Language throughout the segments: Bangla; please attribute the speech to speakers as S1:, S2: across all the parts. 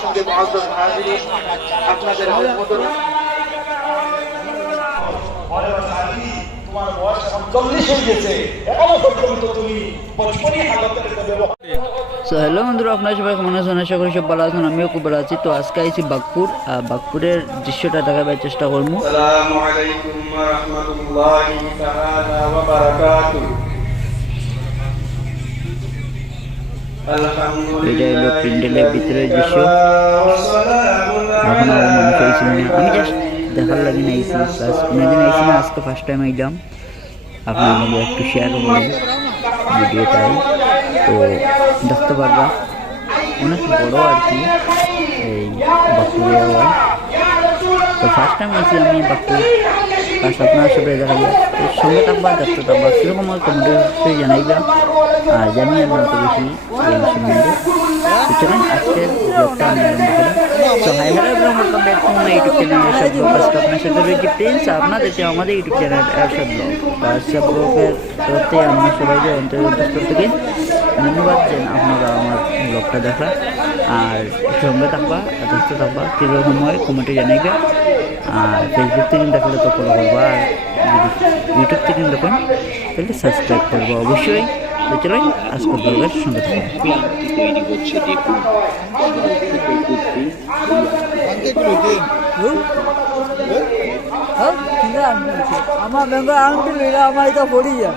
S1: সঙ্গে আপনাদের অনুমোদন।
S2: হ্যালো বন্ধুরা আপনার সবাই কেমন আছেন? আশা করি সব ভালো আছেন আমিও খুব ভালো আছি। তো আজকে আইছি বাগপুর আর বাগপুরের দৃশ্যটা দেখাবার চেষ্টা করব।
S1: আসসালামু আলাইকুম রাহমাতুল্লাহি তাআলা ওয়া বারাকাতুহু।
S2: এটা হলো প্যান্ডেলের ভিতরের দৃশ্য এখন আর মনে করেছি আমি জাস্ট দেখার লাগে না আইসি প্লাস কোনোদিন আইসি না আজকে ফার্স্ট টাইম আইলাম আপনাদের একটু শেয়ার করবেন ভিডিওটাই তো দেখতে পারবা অনেক বড় আর কি এই বাঁকুড়া তো ফার্স্ট টাইম আইসি আমি বাঁকুড়া প্লাস আপনারা সবাই দেখা যায়। তো সঙ্গে থাকবা দেখতে থাকবা কীরকম হয় কমেন্টে অবশ্যই জানাইবা আর জানিয়ে আপনার তো বেশি সম্বন্ধে সুতরাং আজকের ব্লগটা আমি আরম্ভ করি। So hi hello everyone welcome back to my YouTube channel Ershad blog আজকে আপনার সাথে রয়েছে প্রিন্স আপনার দেখছি আমাদের ইউটিউব চ্যানেল এরশাদ ব্লগ তো এরশাদ ব্লগের তরফ থেকে সবাইকে অন্তর্ভুক্ত থেকে ধন্যবাদ যে আপনারা আমার ব্লগটা দেখা আর সঙ্গে থাকবা, যথেষ্ট থাকবা কীরকম হয় কমেন্টে জানাইবে। আর ফেসবুক থেকে দেখলে তো ফলো করবা, আর ইউটিউব থেকে দেখুন, তাহলে সাবস্ক্রাইব করব অবশ্যই। তো চলুন, আজকের ব্লগের সঙ্গে থাকব
S3: তৈরি হচ্ছে দেখুন
S2: আমার আংটি লইলে আমার এটা পড়ি যায়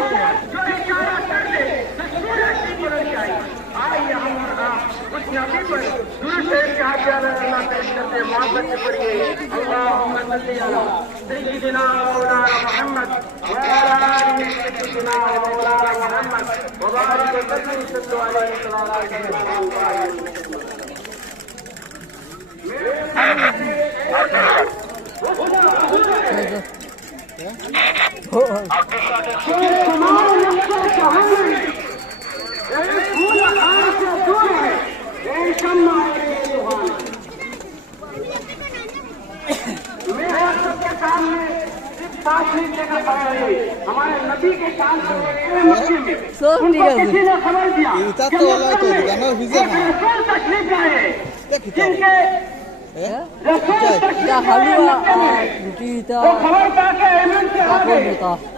S4: जो इशारा कर दे सूरज की
S2: बुलंदी आई आइए
S4: हम आप उस नबी
S5: पर गुरु शरीफ के हाथ प्यारा अल्लाह
S4: पेश करते मोहब्बत
S5: से पढ़िए
S4: अल्लाहुम्मा सल्ली
S2: अला सय्यिदिना मौलाना मोहम्मद
S4: व अला आलिहि सय्यिदिना मौलाना मोहम्मद व बारिक व सल्लम सल्लल्लाहु अलैहि वसल्लम मेरे हो सब ठीक है इता तो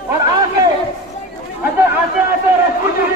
S4: और आज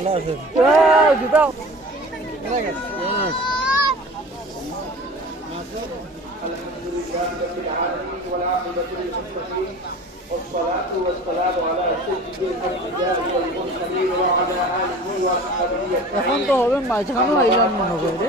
S5: ভালো আছে
S2: জুতা
S1: والصلاة والسلام على سيد الأنبياء والمرسلين وعلى آله وصحبه
S2: এখন তো হবে মাঝখানেও আইলাম মনে করে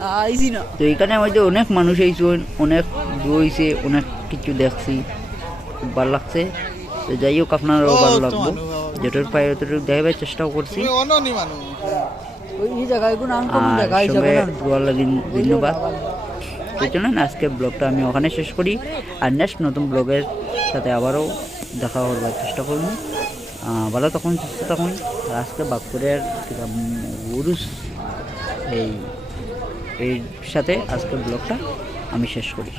S5: না।
S2: তো এখানে হয়তো অনেক মানুষ আইসন অনেক হয়েছে অনেক কিছু দেখছি। খুব ভালো লাগছে। তো যাই হোক আপনারও ভালো লাগবো যেটার পায়ে অতটুকু দেখাবার চেষ্টাও করছি। ধন্যবাদ। তো চলুন আজকে ব্লগটা আমি ওখানে শেষ করি। আর নেক্সট নতুন ব্লগের সাথে আবারও দেখা করবার চেষ্টা করব। আহ, ভালো তখন সুস্থ তখন আজকে বাঁকুড়ের উরুস এই এর সাথে আজকের ব্লগটা আমি শেষ করি।